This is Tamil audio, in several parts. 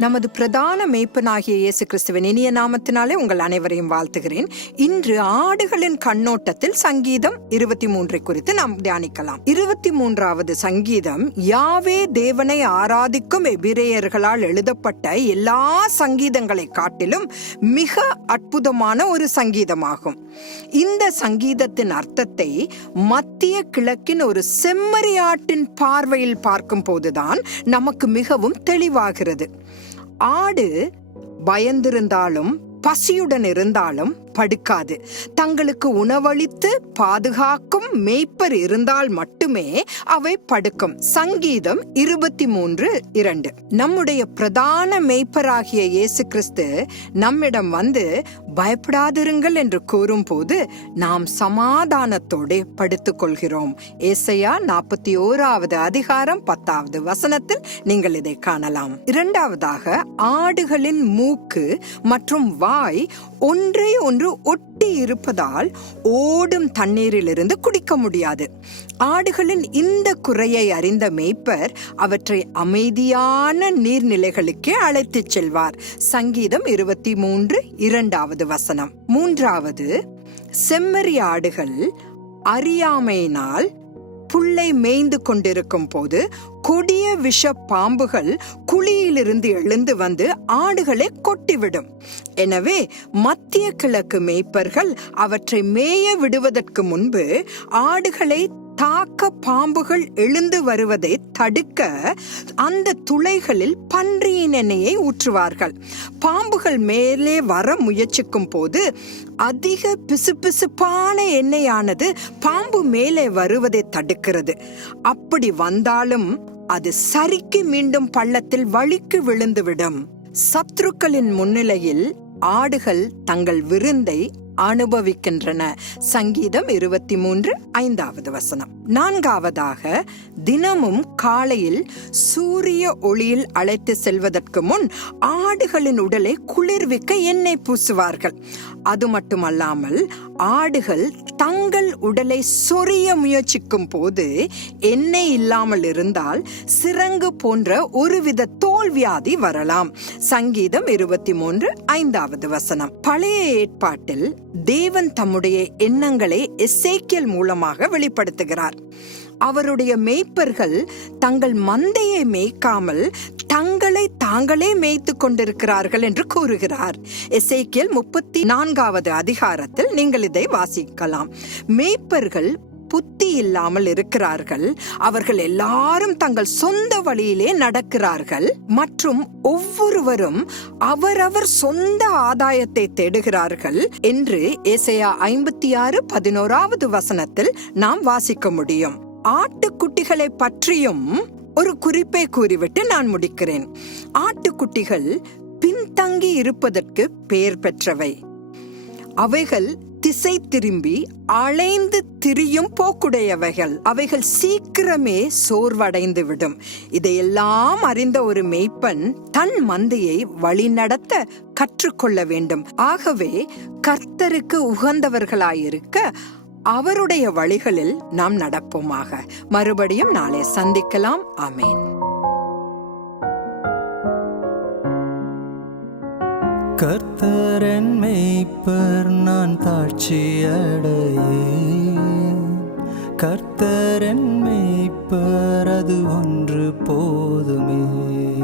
நமது பிரதான மேய்ப்பனாகிய இயேசு கிறிஸ்துவின் இனிய நாமத்தினாலே உங்கள் அனைவரையும் வாழ்த்துகிறேன். இன்று ஆடுகளின் கண்ணோட்டத்தில் சங்கீதம் இருபத்தி மூன்றை குறித்து நாம் தியானிக்கலாம். இருபத்தி மூன்றாவது சங்கீதம் யாவே தேவனை ஆராதிக்கும் எபிரேயர்களால் எழுதப்பட்ட எல்லா சங்கீதங்களை காட்டிலும் மிக அற்புதமான ஒரு சங்கீதமாகும். இந்த சங்கீதத்தின் அர்த்தத்தை மத்திய கிழக்கின் ஒரு செம்மறியாட்டின் பார்வையில் பார்க்கும் போதுதான் நமக்கு மிகவும் தெளிவாகிறது. ஆடு பயந்திருந்தாலும் பசியுடன் இருந்தாலும் படுக்காது. தங்களுக்கு உணவளித்து பாதுகாக்கும் மேய்ப்பர் இருந்தால் மட்டுமே அவை படுக்கும். சங்கீதம் இருபத்தி மூன்று இரண்டு. நம்முடைய பிரதான மேய்ப்பராகிய இயேசு கிறிஸ்து நம்மிடம் வந்து பயப்படாதிருங்கள் என்று கூறும்போது நாம் சமாதானத்தோடு படுத்துக் கொள்கிறோம் ஏசையா நாற்பத்தி ஓராவது அதிகாரம் பத்தாவது வசனத்தில் நீங்கள் இதை காணலாம். இரண்டாவதாக ஆடுகளின் மூக்கு மற்றும் வாய் ஒன்றை ஒன்று ஒட்டி இருப்பதால் ஓடும் தண்ணீரிலிருந்து குடிக்க முடியாது. ஆடுகளின் இந்த குறையை அறிந்த மேய்ப்பர் அவற்றை அமைதியான நீர்நிலைகளுக்கே அழைத்துச் செல்வார். சங்கீதம் இருபத்தி மூன்று இரண்டாவது வசனம். மூன்றாவது செம்மறி ஆடுகள் அறியாமையினால் புல்லை மேய்ந்து கொண்டிருக்கும் போது கொடிய விஷ பாம்புகள் குழியிலிருந்து எழுந்து வந்து ஆடுகளை கொட்டிவிடும். எனவே மத்திய கிழக்கு மேய்ப்பர்கள் அவற்றை மேய விடுவதற்கு முன்பு ஆடுகளை தாக்க பாம்புகள் எழுந்து வருவதை தடுக்க அந்த துளைகளில் பன்றியின் எண்ணெயை ஊற்றுவார்கள். பாம்புகள் மேலே வர முயற்சிக்கும் போது அதிக பிசுபிசுப்பான எண்ணெயானது பாம்பு மேலே வருவதை தடுக்கிறது. அப்படி வந்தாலும் அது சரிக்கு மீண்டும் பள்ளத்தில் வழிக்கு விழுந்துவிடும். சத்ருக்களின் முன்னிலையில் ஆடுகள் தங்கள் விருந்தை அனுபவிக்கின்றன. சங்கீதம் இருபத்தி மூன்று ஐந்தாவது வசனம். நான்காவதாக தினமும் காலையில் சூரிய ஒளியில் அழைத்து செல்வதற்கு முன் ஆடுகளின் உடலை குளிர்விக்க எண்ணெய் பூசுவார்கள். அது மட்டுமல்லாமல் ஆடுகள் தங்கள் உடலை சொரிய முயற்சிக்கும் போது எண்ணெய் இல்லாமல் இருந்தால் சிறங்கு போன்ற ஒருவித தோல்வியாதி வரலாம். சங்கீதம் இருபத்தி மூன்று ஐந்தாவது வசனம். பழைய ஏற்பாட்டில் தேவன் தம்முடைய எண்ணங்களை எசேக்கியல் மூலமாக வெளிப்படுத்துகிறார். அவருடைய மேய்ப்பர்கள் தங்கள் மந்தையை மேய்க்காமல் தங்களை தாங்களே மேய்த்து கொண்டிருக்கிறார்கள் என்று கூறுகிறார். எசேக்கியல் முப்பத்தி நான்காவது அதிகாரத்தில் நீங்கள் இதை வாசிக்கலாம். மேய்ப்பர்கள் புத்தி இல்லாமல் இருக்கிறார்கள். அவர்கள் எல்லாரும் தங்கள் சொந்த வழியிலே நடக்கிறார்கள். மற்றும் ஒவ்வொருவரும் அவரவர் சொந்த ஆதாயத்தை தேடுகிறார்கள் என்று ஏசையா ஐம்பத்தி ஆறு பதினோராவது வசனத்தில் நாம் வாசிக்க முடியும். ஆட்டுக்குட்டிகளை பற்றியும் ஒரு குறிப்பை கூறிவிட்டு நான் முடிக்கிறேன். ஆட்டுக்குட்டிகள் பின்தங்கி இருப்பதற்கு பெயர் பெற்றவை. அவைகள் திசை திரும்பி அலைந்து திரியும் போக்குடையவைகள். அவைகள் சீக்கிரமே சோர்வடைந்து விடும் இதையெல்லாம் அறிந்த ஒரு மெய்ப்பன் தன் மந்தையை வழிநடத்த கற்றுக்கொள்ள வேண்டும். ஆகவே கர்த்தருக்கு உகந்தவர்களாயிருக்க அவருடைய வழிகளில் நாம் நடப்போமாக. மறுபடியும் நாளை சந்திக்கலாம். ஆமேன். கர்த்தரன் மெய்ப்பர் நான் தாட்சியடையேன் கர்த்தரன் மெய்ப்பர் அது ஒன்று போதுமே.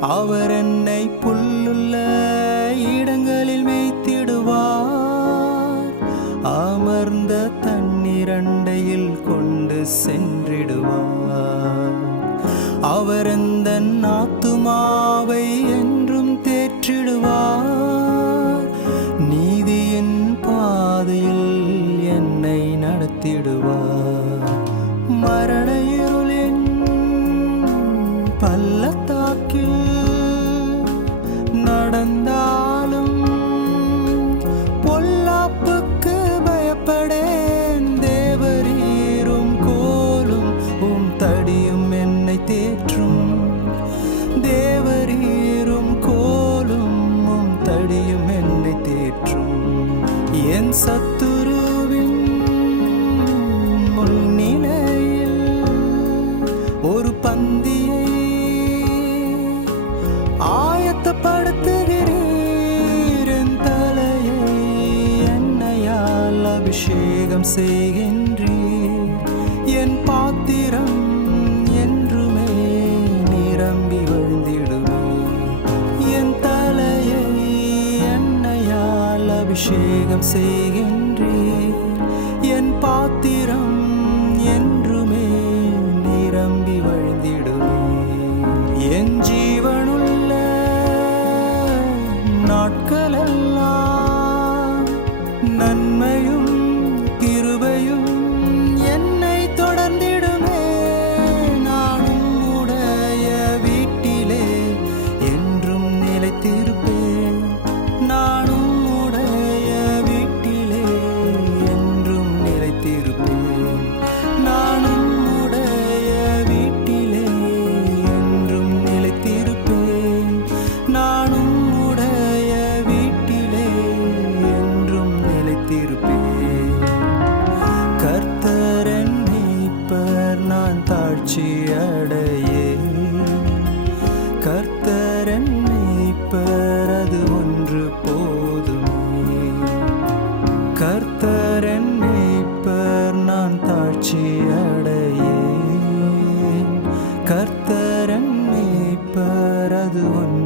அவர் என்னை புல்லுள்ள இடங்களில் மேய்த்திடுவார். அமர்ந்த தண்ணீரண்டையில் கொண்டு சென்றிடுவார். அவர் அந்த ஆத்துமாவை என் தேற்றிடுவார் நீதியின் பாதையில் என்னை நடத்திடுவார். சத்துருவின் முன்னிலையில் ஒரு பந்தியை ஆயத்தப்படுத்துகிறீர். தலையை எண்ணெயால் அபிஷேகம் செய்கின்ற அபிஷேகம் அடையே கர்த்தரன் மீட்பர் அது ஒன்று